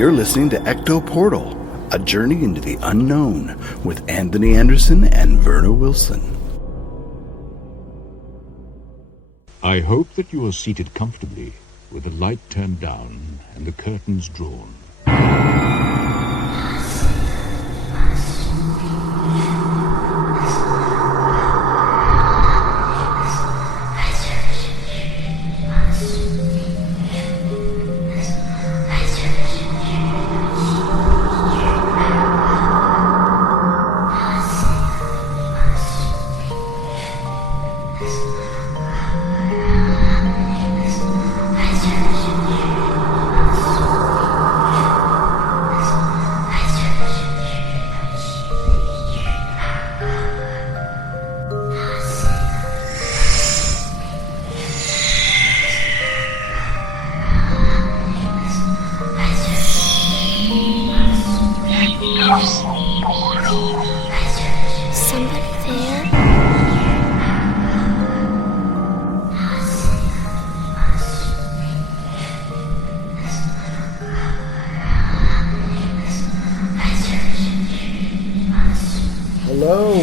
You're listening to Ecto Portal, a journey into the unknown with Anthony Anderson and Verna Wilson. I hope that you are seated comfortably with the light turned down and the curtains drawn.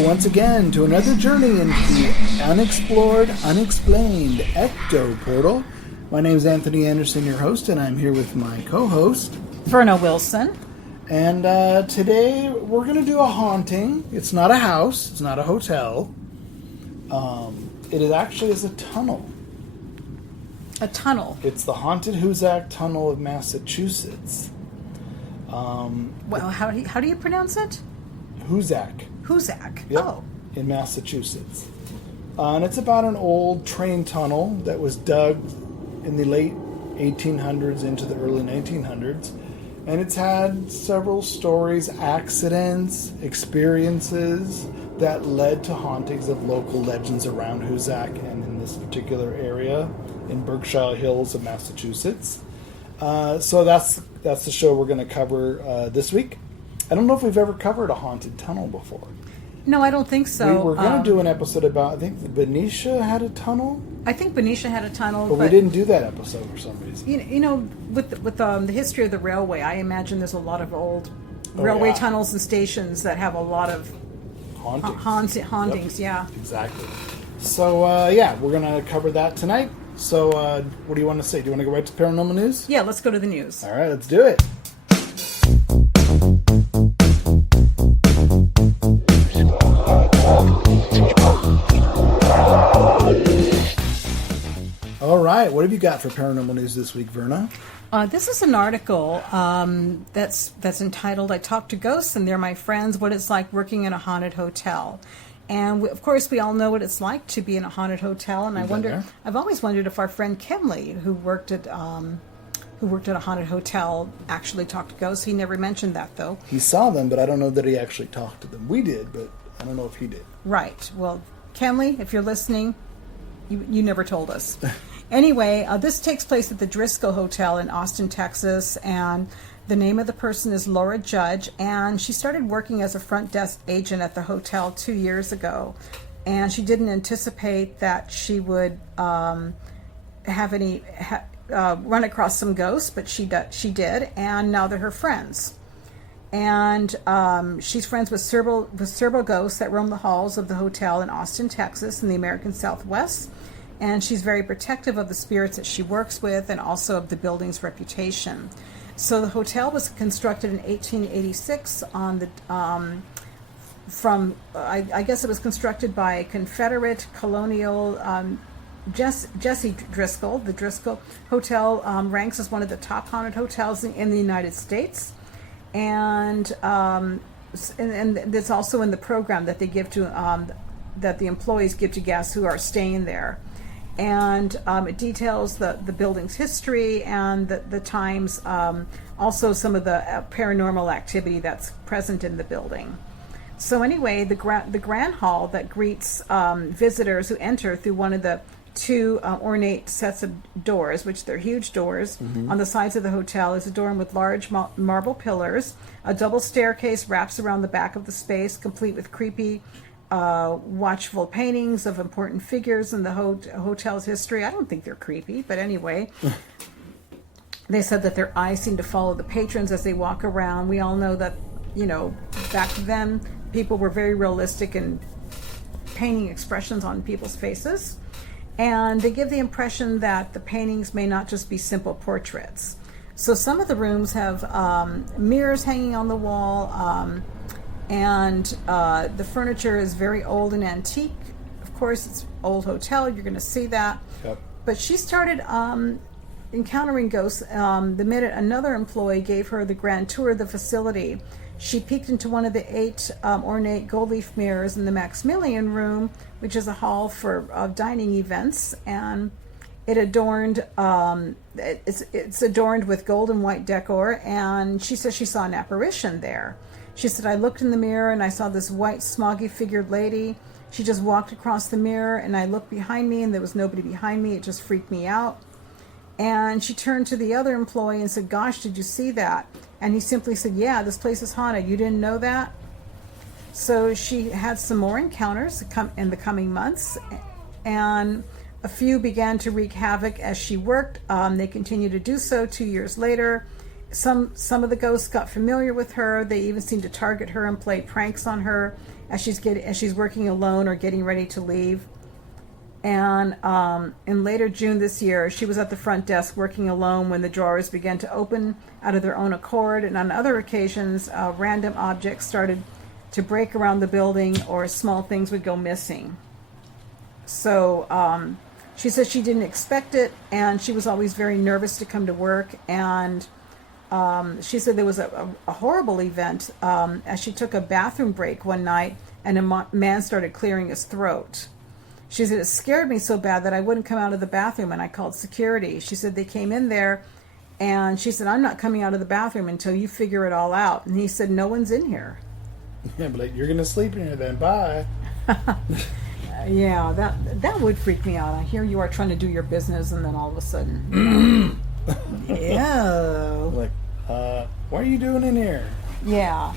Once again to another journey into the unexplored, unexplained Ecto Portal. My name is Anthony Anderson, your host, and I'm here with my co-host, Verna Wilson. And today we're going to do a haunting. It's not a house. It's not a hotel. It is actually a tunnel. A tunnel? It's the haunted Hoosac Tunnel of Massachusetts. Well, how do you pronounce it? Hoosac. Hoosac. Yep, Oh. in Massachusetts. And it's about an old train tunnel that was dug in the late 1800s into the early 1900s. And it's had several stories, accidents, experiences that led to hauntings of local legends around Hoosac and in this particular area in Berkshire Hills of Massachusetts. So that's the show we're going to cover this week. I don't know if we've ever covered a haunted tunnel before. No, I don't think so. We were going to do an episode about, I think, Benicia had a tunnel. I think Benicia had a tunnel. But we didn't do that episode for some reason. You know, with the history of the railway, I imagine there's a lot of old railway tunnels and stations that have a lot of hauntings. Yep. Yeah. Exactly. So, we're going to cover that tonight. So, what do you want to say? Do you want to go right to paranormal news? Yeah, let's go to the news. All right, let's do it. All right, what have you got for paranormal news this week, Verna? This is an article that's entitled "I Talk to Ghosts and They're My Friends: What It's Like Working in a Haunted Hotel." And of course, we all know what it's like to be in a haunted hotel. And I've always wondered if our friend Kimley, who worked at a haunted hotel, actually talked to ghosts. He never mentioned that, though. He saw them, but I don't know that he actually talked to them. We did, but I don't know if he did. Right. Well, Kimley, if you're listening, you never told us. Anyway, this takes place at the Driscoll Hotel in Austin, Texas, and the name of the person is Laura Judge, and she started working as a front desk agent at the hotel 2 years ago, and she didn't anticipate that she would run across some ghosts, but she did, and now they're her friends. And she's friends with several ghosts that roam the halls of the hotel in Austin, Texas, in the American Southwest. And she's very protective of the spirits that she works with and also of the building's reputation. So the hotel was constructed in 1886 on the I guess it was constructed by Confederate colonial Jesse Driscoll. The Driscoll Hotel ranks as one of the top haunted hotels in the United States, and it's also in the program that they give to that the employees give to guests who are staying there. And it details the building's history and the times, also some of the paranormal activity that's present in the building. So anyway, the grand hall that greets visitors who enter through one of the two ornate sets of doors, which they're huge doors, on the sides of the hotel, is adorned with large marble pillars. A double staircase wraps around the back of the space, complete with creepy watchful paintings of important figures in the hotel's history. I don't think they're creepy, but anyway. They said that their eyes seem to follow the patrons as they walk around. We all know that, back then, people were very realistic in painting expressions on people's faces. And they give the impression that the paintings may not just be simple portraits. So some of the rooms have mirrors hanging on the wall, and the furniture is very old and antique. Of course, it's an old hotel. You're going to see that. Yep. But she started encountering ghosts the minute another employee gave her the grand tour of the facility. She peeked into one of the 8 ornate gold leaf mirrors in the Maximilian Room, which is a hall for dining events, and it adorned. It's adorned with gold and white decor, and she says she saw an apparition there. She said, I looked in the mirror and I saw this white, smoggy figured lady. She just walked across the mirror, and I looked behind me, and there was nobody behind me. It just freaked me out. And she turned to the other employee and said, gosh, did you see that? And he simply said, yeah, this place is haunted. You didn't know that? So she had some more encounters in the coming months, and a few began to wreak havoc as she worked. They continued to do so 2 years later. Some of the ghosts got familiar with her. They even seemed to target her and play pranks on her as she's working alone or getting ready to leave. And in later June this year, she was at the front desk working alone when the drawers began to open out of their own accord. And on other occasions, random objects started to break around the building, or small things would go missing. So she said she didn't expect it, and she was always very nervous to come to work. And she said there was a horrible event as she took a bathroom break one night, and a man started clearing his throat. She said, it scared me so bad that I wouldn't come out of the bathroom, and I called security. She said they came in there, and she said, I'm not coming out of the bathroom until you figure it all out. And he said, no one's in here. Yeah, but you're going to sleep in here then. Bye. Yeah, that would freak me out. I hear you are trying to do your business, and then all of a sudden, yeah. Like, what are you doing in here? Yeah.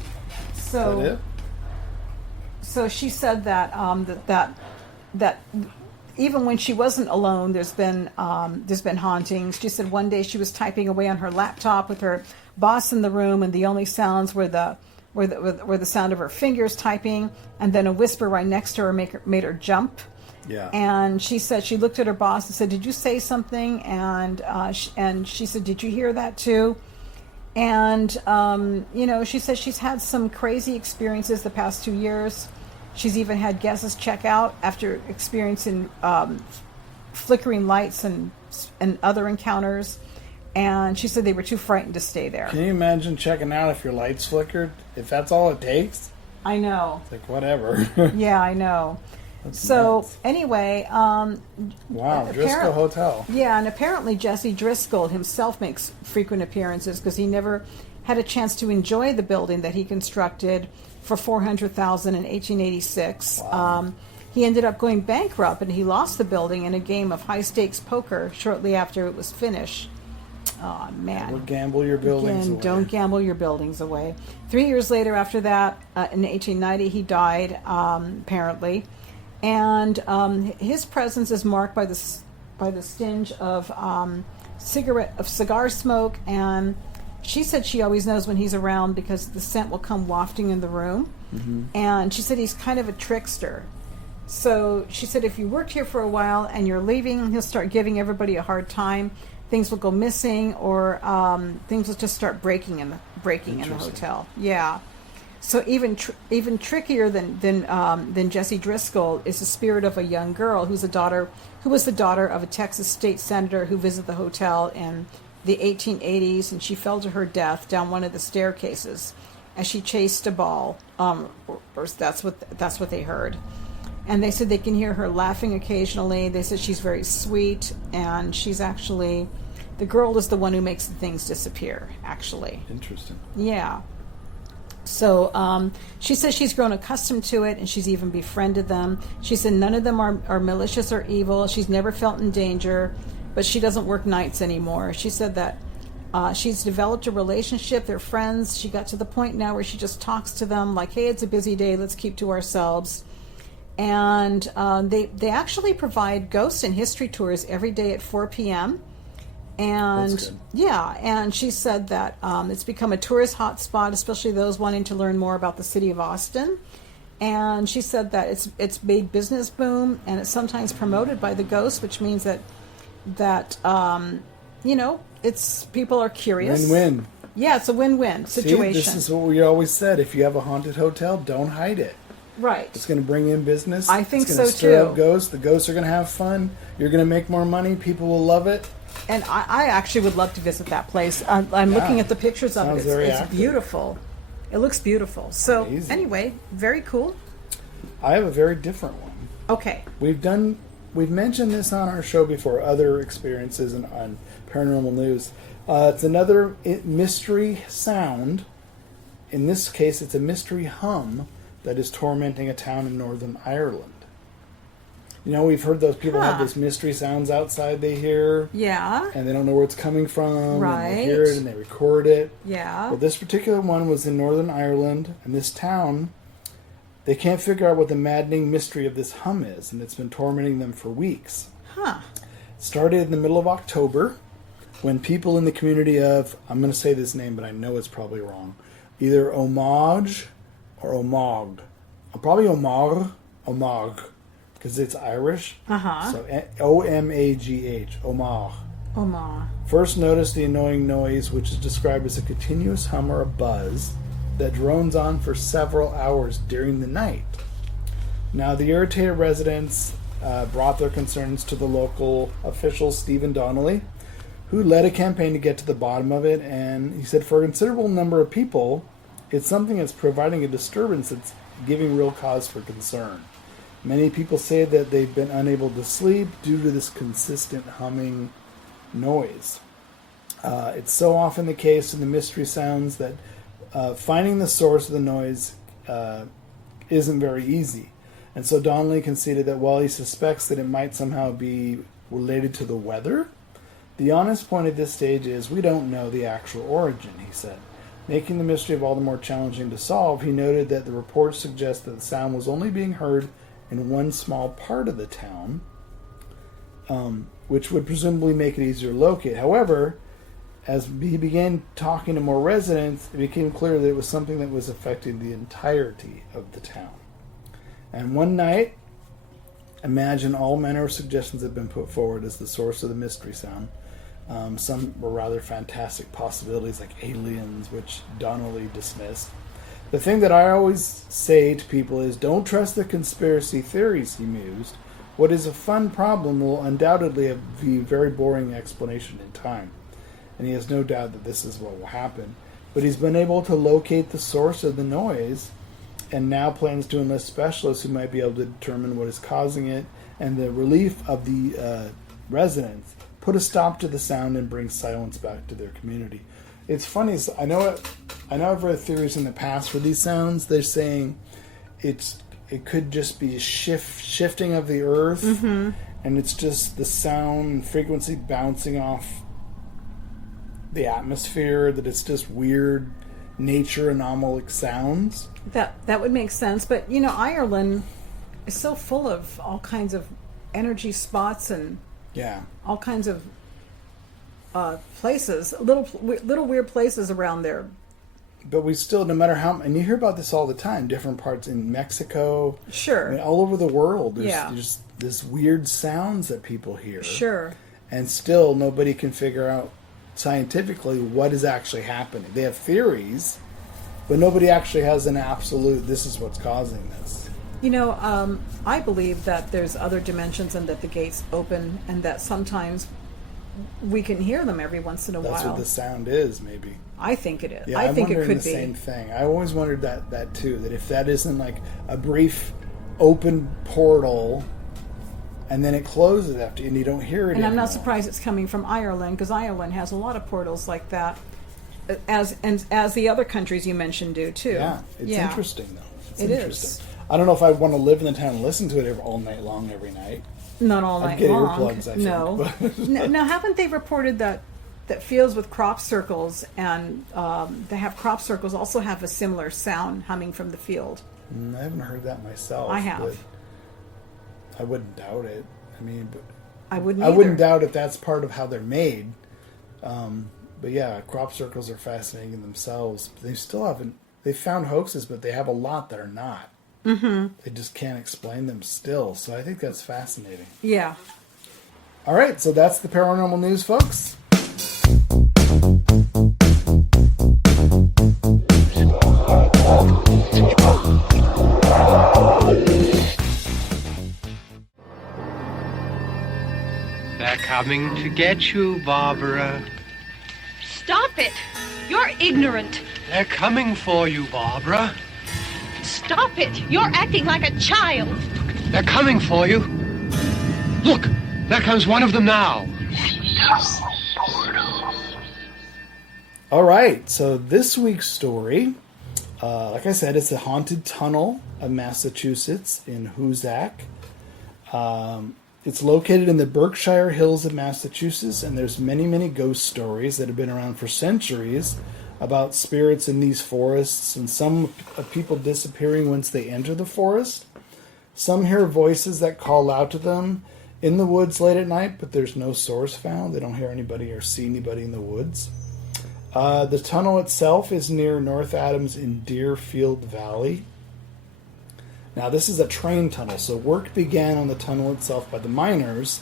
Is that it? So she said that that even when she wasn't alone, there's been hauntings. She said one day she was typing away on her laptop with her boss in the room, and the only sounds were the sound of her fingers typing, and then a whisper right next to her made her jump. Yeah. And she said she looked at her boss and said, "Did you say something?" And she said, "Did you hear that too?" And she said she's had some crazy experiences the past 2 years. She's even had guests check out after experiencing flickering lights and other encounters. And she said they were too frightened to stay there. Can you imagine checking out if your lights flickered? If that's all it takes? I know. It's like, whatever. Yeah, I know. That's so, nuts. anyway. Wow, Driscoll Hotel. Yeah, and apparently Jesse Driscoll himself makes frequent appearances because he never had a chance to enjoy the building that he constructed for $400,000 in 1886. Wow. He ended up going bankrupt, and he lost the building in a game of high-stakes poker shortly after it was finished. Oh, man. Don't gamble your buildings away. Don't gamble your buildings away. 3 years later after that, in 1890, he died, apparently. And his presence is marked by the stench of cigar smoke, and she said she always knows when he's around because the scent will come wafting in the room. Mm-hmm. And she said he's kind of a trickster. So she said if you worked here for a while and you're leaving, he'll start giving everybody a hard time. Things will go missing, or things will just start breaking in the hotel. Yeah. So even trickier than Jesse Driscoll is the spirit of a young girl who was the daughter of a Texas state senator who visited the hotel in the 1880s, and she fell to her death down one of the staircases as she chased a ball. Or that's what they heard. And they said they can hear her laughing occasionally. They said she's very sweet, and she's actually, the girl is the one who makes the things disappear, actually. Interesting. Yeah. So she says she's grown accustomed to it, and she's even befriended them. She said none of them are malicious or evil. She's never felt in danger, but she doesn't work nights anymore. She said that she's developed a relationship. They're friends. She got to the point now where she just talks to them like, hey, it's a busy day. Let's keep to ourselves. And they actually provide ghost and history tours every day at 4 p.m. And That's good. yeah, and she said that it's become a tourist hotspot, especially those wanting to learn more about the city of Austin. And she said that it's made business boom, and it's sometimes promoted by the ghosts, which means that it's people are curious. Win-win. Yeah, it's a win-win situation. See, this is what we always said. If you have a haunted hotel, don't hide it. Right. It's going to bring in business. I think it's going so, to stir too. up ghosts. The ghosts are going to have fun. You're going to make more money. People will love it. And I actually would love to visit that place. I'm looking at the pictures of Sounds it. very It's active. beautiful. It looks beautiful. So Amazing. anyway, very cool. I have a very different one. Okay. We've mentioned this on our show before, other experiences on paranormal news. It's another mystery sound. In this case, it's a mystery hum that is tormenting a town in Northern Ireland. You know, we've heard those people have those mystery sounds outside they hear, Yeah. and they don't know where it's coming from. Right. And they hear it and they record it. Yeah. Well, this particular one was in Northern Ireland, and this town, they can't figure out what the maddening mystery of this hum is, and it's been tormenting them for weeks. Huh. It started in the middle of October, when people in the community of, I'm going to say this name, but I know it's probably wrong, either Omagh or Omagh. Probably Omagh, because it's Irish. Uh-huh. So O-M-A-G-H, Omagh. Oma. First noticed the annoying noise, which is described as a continuous hum or a buzz that drones on for several hours during the night. Now, the irritated residents brought their concerns to the local official, Stephen Donnelly, who led a campaign to get to the bottom of it, and he said for a considerable number of people, it's something that's providing a disturbance that's giving real cause for concern. Many people say that they've been unable to sleep due to this consistent humming noise. It's so often the case in the mystery sounds that finding the source of the noise isn't very easy. And so Donnelly conceded that while he suspects that it might somehow be related to the weather, the honest point at this stage is we don't know the actual origin, he said. Making the mystery of all the more challenging to solve, he noted that the reports suggest that the sound was only being heard in one small part of the town, which would presumably make it easier to locate. However, as he began talking to more residents, it became clear that it was something that was affecting the entirety of the town. And one night, imagine all manner of suggestions have been put forward as the source of the mystery sound. Some were rather fantastic possibilities like aliens, which Donnelly dismissed. The thing that I always say to people is don't trust the conspiracy theories, he mused. What is a fun problem will undoubtedly be a very boring explanation in time. And he has no doubt that this is what will happen. But he's been able to locate the source of the noise and now plans to enlist specialists who might be able to determine what is causing it, and the relief of the residents put a stop to the sound and bring silence back to their community. It's funny, I know I've read theories in the past for these sounds. They're saying it could just be a shifting of the earth, and it's just the sound and frequency bouncing off the atmosphere, that it's just weird nature anomalic sounds. That would make sense, but Ireland is so full of all kinds of energy spots and all kinds of places, little weird places around there. But we still, no matter how, and you hear about this all the time, different parts in Mexico, Sure. I mean, all over the world. There's this weird sounds that people hear. Sure. And still, nobody can figure out scientifically what is actually happening. They have theories, but nobody actually has an absolute, this is what's causing this. I believe that there's other dimensions and that the gates open and that sometimes we can hear them every once in a That's while. what the sound is, maybe. I think it is. Yeah, I think I'm it wondering could the be. same thing. I always wondered that too, that if that isn't like a brief open portal and then it closes after, and you don't hear it And I'm not anymore. surprised it's coming from Ireland, because Ireland has a lot of portals like that, as the other countries you mentioned do too. Yeah, it's interesting though. It's It is. interesting. I don't know if I want to live in the town and listen to it all night long every night. Not all I'd night get long. earplugs, I think, No. but- Now, haven't they reported that fields with crop circles and they have crop circles also have a similar sound humming from the field? I haven't heard that myself. I have. But I wouldn't doubt it. I mean, but I wouldn't. I wouldn't doubt if that's part of how they're made. But yeah, crop circles are fascinating in themselves. They still haven't. They found hoaxes, but they have a lot that are not. Mm-hmm. They just can't explain them still. So I think that's fascinating. Yeah. All right, so that's the paranormal news, folks. They're coming to get you, Barbara. Stop it! You're ignorant. They're coming for you, Barbara. Stop it! You're acting like a child. They're coming for you. Look, there comes one of them now. All right, so this week's story, like I said, it's a haunted tunnel of Massachusetts in Hoosac. It's located in the Berkshire Hills of Massachusetts, and there's many, many ghost stories that have been around for centuries about spirits in these forests, and some of people disappearing once they enter the forest. Some hear voices that call out to them in the woods late at night, but there's no source found. They don't hear anybody or see anybody in the woods. The tunnel itself is near North Adams in Deerfield Valley. Now, this is a train tunnel, so work began on the tunnel itself by the miners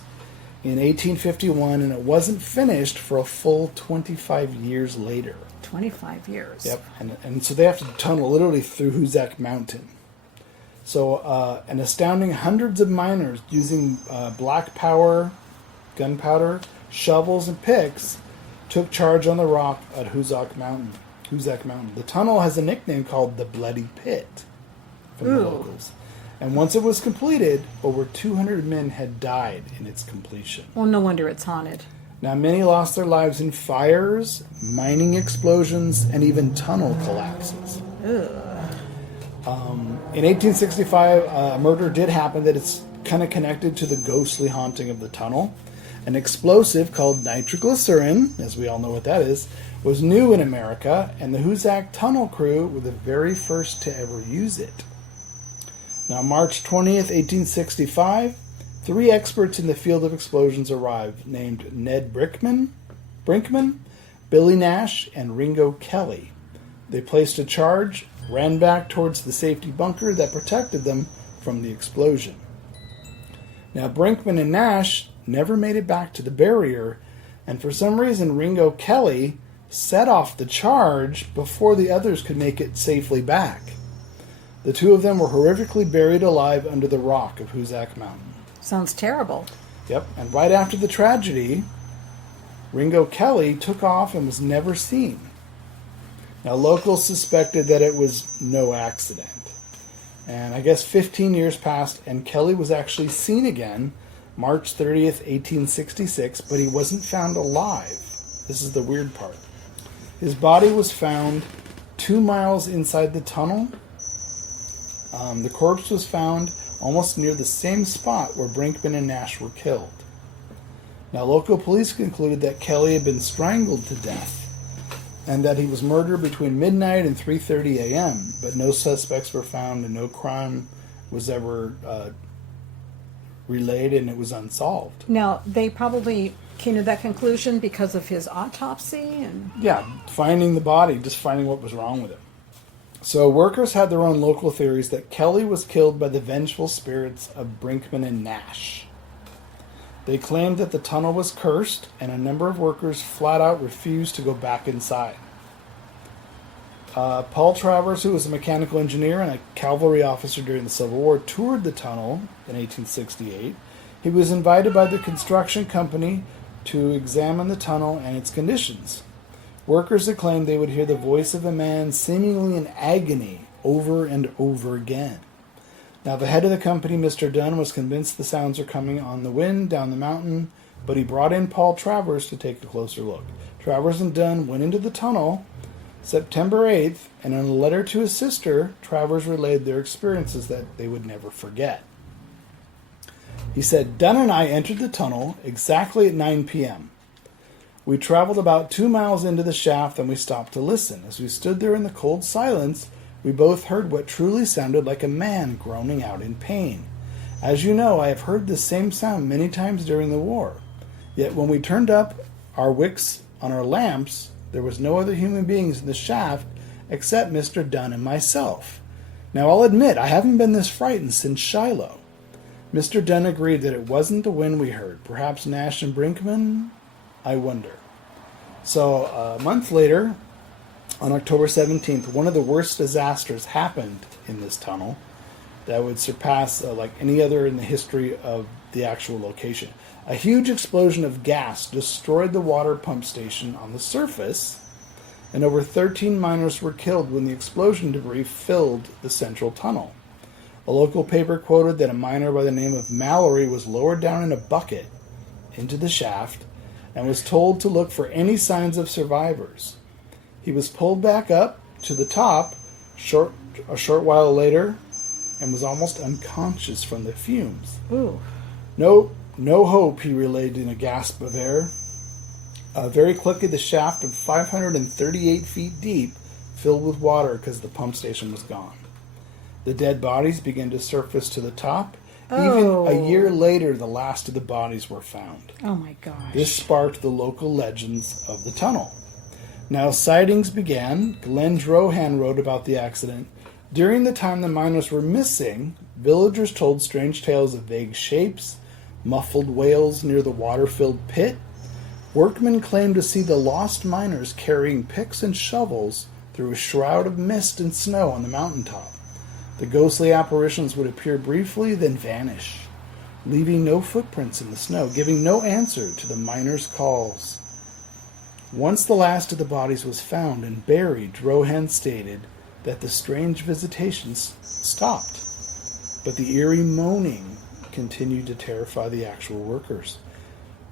in 1851, and it wasn't finished for a full 25 years later. 25 years. Yep, and so they have to tunnel literally through Hoosac Mountain. So, an astounding hundreds of miners using black powder, gunpowder, shovels, and picks took charge on the rock at Hoosac Mountain. The tunnel has a nickname called the Bloody Pit from the locals. And once it was completed, over 200 men had died in its completion. Well, no wonder it's haunted. Now, many lost their lives in fires, mining explosions, and even tunnel collapses. In 1865, a murder did happen that is kind of connected to the ghostly haunting of the tunnel. An explosive called nitroglycerin, as we all know what that is, was new in America, and the Hoosac tunnel crew were the very first to ever use it. Now, March 20th, 1865, 3 experts in the field of explosions arrived, named Ned Brinkman, Billy Nash, and Ringo Kelly. They placed a charge, ran back towards the safety bunker that protected them from the explosion. Now, Brinkman and Nash never made it back to the barrier, and for some reason, Ringo Kelly set off the charge before the others could make it safely back. The two of them were horrifically buried alive under the rock of Hoosac Mountain. Sounds terrible. Yep, and right after the tragedy, Ringo Kelly took off and was never seen. Now, locals suspected that it was no accident. And I guess 15 years passed, and Kelly was actually seen again, March 30th, 1866, but he wasn't found alive. This is the weird part. His body was found 2 miles inside the tunnel. The corpse was found almost near the same spot where Brinkman and Nash were killed. Now, local police concluded that Kelly had been strangled to death and that he was murdered between midnight and 3:30 a.m., but no suspects were found and no crime was ever relayed, and it was unsolved. Now, they probably came to that conclusion because of his autopsy and... Yeah, finding the body, just finding what was wrong with it. So workers had their own local theories that Kelly was killed by the vengeful spirits of Brinkman and Nash. They claimed that the tunnel was cursed, and a number of workers flat out refused to go back inside. Paul Travers, who was a mechanical engineer and a cavalry officer during the Civil War, toured the tunnel in 1868. He was invited by the construction company to examine the tunnel and its conditions. Workers had claimed they would hear the voice of a man seemingly in agony over and over again. Now, the head of the company, Mr. Dunn, was convinced the sounds were coming on the wind down the mountain, but he brought in Paul Travers to take a closer look. Travers and Dunn went into the tunnel September 8th, and in a letter to his sister, Travers relayed their experiences that they would never forget. He said, "Dunn and I entered the tunnel exactly at 9 p.m. We traveled about 2 miles into the shaft, and we stopped to listen. As we stood there in the cold silence, we both heard what truly sounded like a man groaning out in pain. As you know, I have heard this same sound many times during the war. Yet when we turned up our wicks on our lamps, there was no other human beings in the shaft except Mr. Dunn and myself. Now, I'll admit, I haven't been this frightened since Shiloh. Mr. Dunn agreed that it wasn't the wind we heard. Perhaps Nash and Brinkman? I wonder. So, a month later, on October 17th, one of the worst disasters happened in this tunnel that would surpass like any other in the history of the actual location. A huge explosion of gas destroyed the water pump station on the surface, and over 13 miners were killed when the explosion debris filled the central tunnel. A local paper quoted that a miner by the name of Mallory was lowered down in a bucket into the shaft and was told to look for any signs of survivors. He was pulled back up to the top a short while later and was almost unconscious from the fumes. Ooh. No hope, he relayed in a gasp of air. Very quickly, the shaft of 538 feet deep filled with water because the pump station was gone. The dead bodies began to surface to the top. Even a year later, the last of the bodies were found. Oh my gosh. This sparked the local legends of the tunnel. Now, sightings began. Glenn Drohan wrote about the accident. During the time the miners were missing, villagers told strange tales of vague shapes, muffled wails near the water-filled pit. Workmen claimed to see the lost miners carrying picks and shovels through a shroud of mist and snow on the mountaintop. The ghostly apparitions would appear briefly, then vanish, leaving no footprints in the snow, giving no answer to the miners' calls. Once the last of the bodies was found and buried, Drohan stated that the strange visitations stopped, but the eerie moaning continued to terrify the actual workers.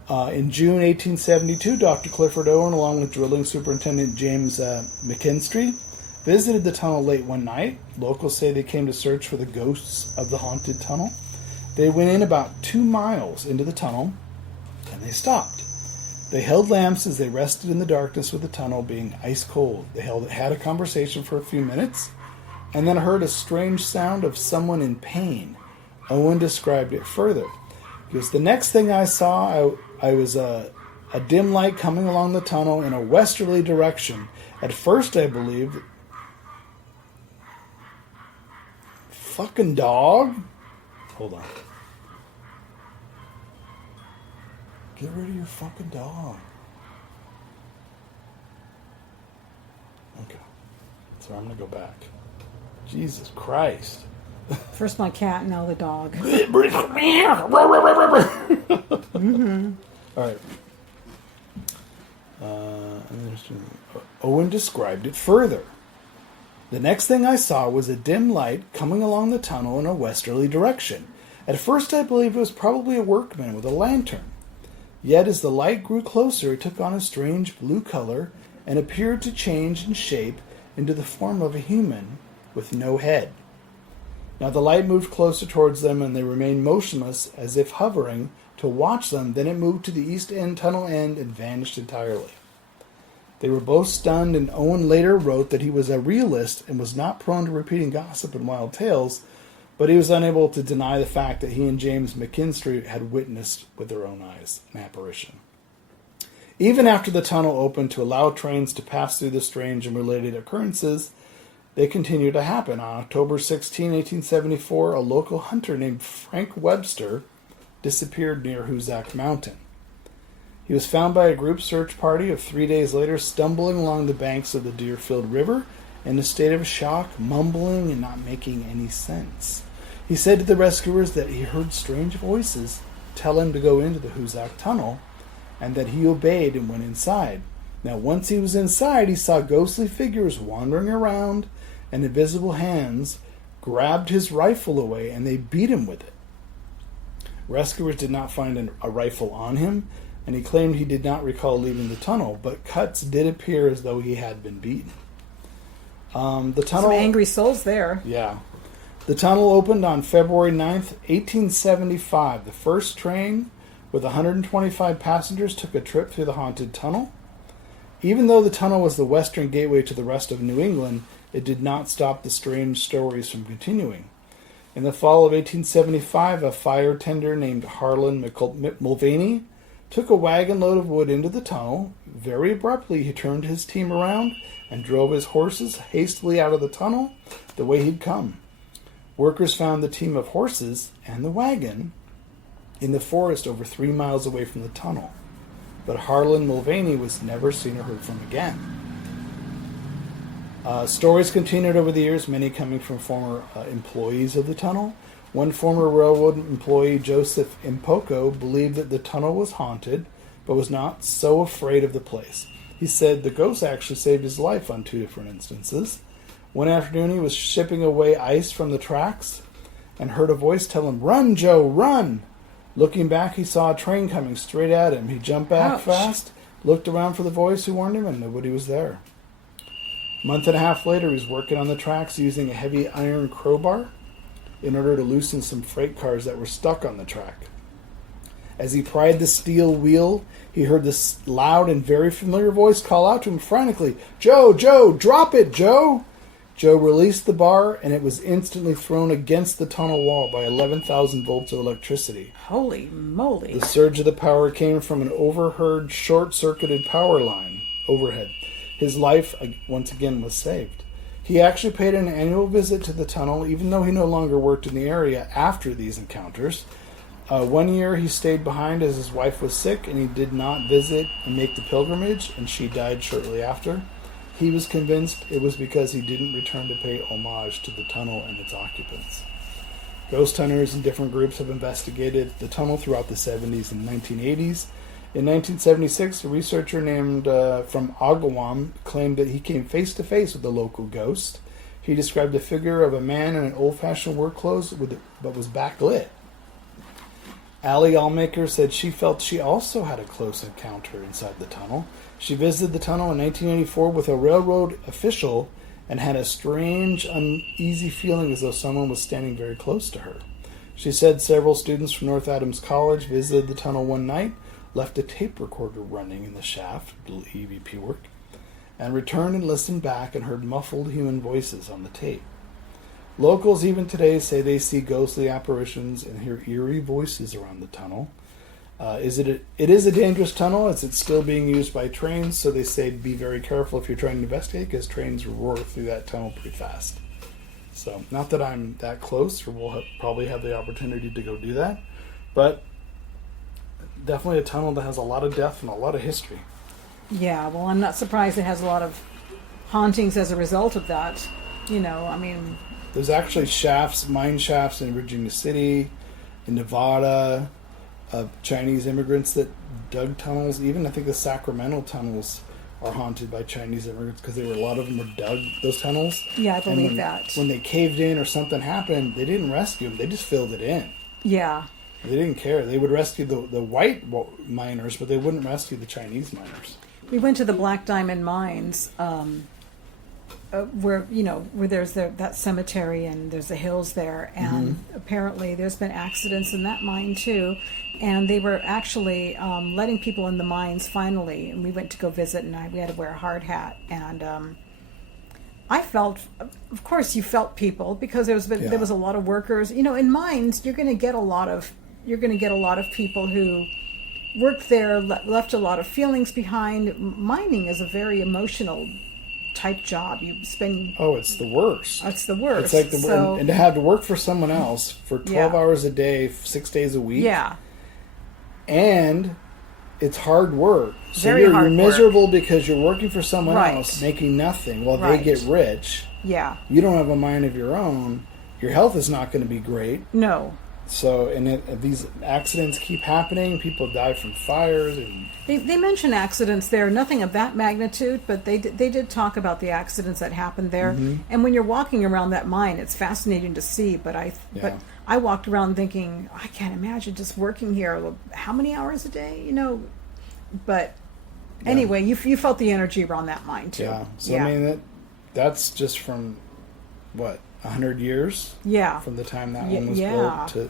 In June 1872, Dr. Clifford Owen, along with drilling superintendent James McKinstry, visited the tunnel late one night. Locals say they came to search for the ghosts of the haunted tunnel. They went in about 2 miles into the tunnel, and they stopped. They held lamps as they rested in the darkness with the tunnel being ice cold. They had a conversation for a few minutes, and then heard a strange sound of someone in pain. Owen described it further. He goes, "The next thing I saw, I was a dim light coming along the tunnel in a westerly direction. At first I believed..." Fucking dog? Hold on. Get rid of your fucking dog. Okay. So I'm going to go back. Jesus Christ. First my cat, now the dog. Mm-hmm. All right. Owen described it further. "The next thing I saw was a dim light coming along the tunnel in a westerly direction. At first I believed it was probably a workman with a lantern. Yet as the light grew closer, it took on a strange blue color and appeared to change in shape into the form of a human with no head. Now the light moved closer towards them, and they remained motionless as if hovering to watch them. Then it moved to the east end tunnel end and vanished entirely." They were both stunned, and Owen later wrote that he was a realist and was not prone to repeating gossip and wild tales, but he was unable to deny the fact that he and James McKinstry had witnessed with their own eyes an apparition. Even after the tunnel opened to allow trains to pass through the strange and related occurrences, they continued to happen. On October 16, 1874, a local hunter named Frank Webster disappeared near Hoosac Mountain. He was found by a group search party of 3 days later, stumbling along the banks of the Deerfield River in a state of shock, mumbling and not making any sense. He said to the rescuers that he heard strange voices tell him to go into the Hoosac Tunnel, and that he obeyed and went inside. Now, once he was inside, he saw ghostly figures wandering around, and invisible hands grabbed his rifle away, and they beat him with it. Rescuers did not find a rifle on him, and he claimed he did not recall leaving the tunnel, but cuts did appear as though he had been beaten. The tunnel, some angry souls there. Yeah. The tunnel opened on February 9th, 1875. The first train with 125 passengers took a trip through the haunted tunnel. Even though the tunnel was the western gateway to the rest of New England, it did not stop the strange stories from continuing. In the fall of 1875, a fire tender named Harlan Mulvaney took a wagon load of wood into the tunnel. Very abruptly, he turned his team around and drove his horses hastily out of the tunnel the way he'd come. Workers found the team of horses and the wagon in the forest over 3 miles away from the tunnel. But Harlan Mulvaney was never seen or heard from again. Stories continued over the years, many coming from former employees of the tunnel. One former railroad employee, Joseph Impoko, believed that the tunnel was haunted, but was not so afraid of the place. He said the ghost actually saved his life on 2 different instances. One afternoon he was shipping away ice from the tracks and heard a voice tell him, "Run, Joe, run!" Looking back, he saw a train coming straight at him. He jumped back Ouch. fast, looked around for the voice who warned him, and nobody was there. A month and a half later, he was working on the tracks using a heavy iron crowbar in order to loosen some freight cars that were stuck on the track. As he pried the steel wheel, he heard this loud and very familiar voice call out to him frantically, "Joe, Joe, drop it, Joe!" Joe released the bar, and it was instantly thrown against the tunnel wall by 11,000 volts of electricity. Holy moly. The surge of the power came from an overheard, short-circuited power line overhead. His life, once again, was saved. He actually paid an annual visit to the tunnel, even though he no longer worked in the area after these encounters. 1 year he stayed behind as his wife was sick, and he did not visit and make the pilgrimage, and she died shortly after. He was convinced it was because he didn't return to pay homage to the tunnel and its occupants. Ghost hunters in different groups have investigated the tunnel throughout the 70s and 1980s. In 1976, a researcher named from Agawam claimed that he came face-to-face with a local ghost. He described a figure of a man in an old-fashioned work clothes but was backlit. Allie Allmaker said she felt she also had a close encounter inside the tunnel. She visited the tunnel in 1984 with a railroad official and had a strange, uneasy feeling as though someone was standing very close to her. She said several students from North Adams College visited the tunnel one night, left a tape recorder running in the shaft, little EVP work, and returned and listened back and heard muffled human voices on the tape. Locals even today say they see ghostly apparitions and hear eerie voices around the tunnel. It is a dangerous tunnel as it's still being used by trains, so they say be very careful if you're trying to investigate because trains roar through that tunnel pretty fast. So, not that I'm that close or will probably have the opportunity to go do that, but definitely a tunnel that has a lot of depth and a lot of history. Yeah, well, I'm not surprised it has a lot of hauntings as a result of that. You know, I mean... There's actually mine shafts in Virginia City, in Nevada, of Chinese immigrants that dug tunnels. Even I think the Sacramento tunnels are haunted by Chinese immigrants because a lot of them were dug, those tunnels. Yeah, I believe and that. When they caved in or something happened, they didn't rescue them. They just filled it in. Yeah. They didn't care. They would rescue the white miners, but they wouldn't rescue the Chinese miners. We went to the Black Diamond Mines, where there's that cemetery and there's the hills there, and apparently there's been accidents in that mine too, and they were actually letting people in the mines finally, and we went to go visit, and we had to wear a hard hat, and I felt, of course you felt people because there was a lot of workers. You know, in mines you're going to get a lot of people who worked there, left a lot of feelings behind. Mining is a very emotional type job. You spend... Oh, it's the worst. It's the worst. It's like and to have to work for someone else for 12 hours a day, 6 days a week. Yeah. And it's hard work. So Very hard you're miserable because you're working for someone Right. else, making nothing while Right. they get rich. Yeah. You don't have a mind of your own. Your health is not going to be great. No. So, these accidents keep happening. People die from fires. And They mention accidents there, nothing of that magnitude, but they did talk about the accidents that happened there. And when you're walking around that mine, it's fascinating to see. But I walked around thinking, I can't imagine just working here. How many hours a day? You know. But anyway, you felt the energy around that mine too. yeah. So I mean that's just from what 100 years. Yeah. From the time that one was built to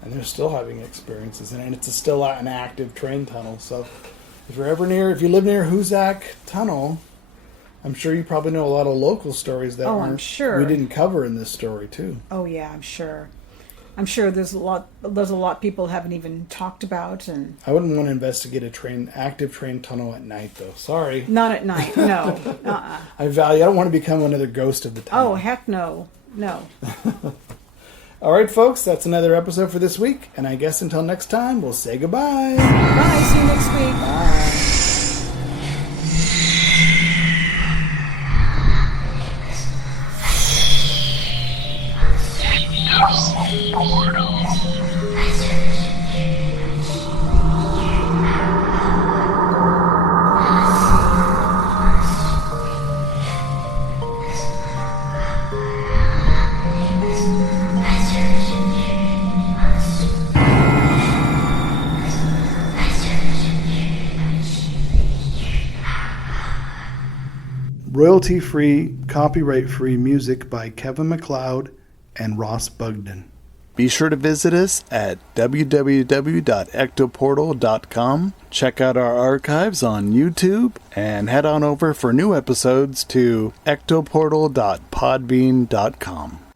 and they're still having experiences, and it's still an active train tunnel. So if you live near Hoosac Tunnel, I'm sure you probably know a lot of local stories that I'm sure we didn't cover in this story too. Oh yeah, I'm sure. I'm sure there's a lot people haven't even talked about, and I wouldn't want to investigate active train tunnel at night, though. Sorry. not at night. No. I don't want to become another ghost of the tunnel. Oh, heck no. No. All right, folks, that's another episode for this week. And I guess until next time, we'll say goodbye. Bye. See you next week. Royalty-free, copyright-free music by Kevin MacLeod and Ross Bugden. Be sure to visit us at www.ectoportal.com. Check out our archives on YouTube and head on over for new episodes to ectoportal.podbean.com.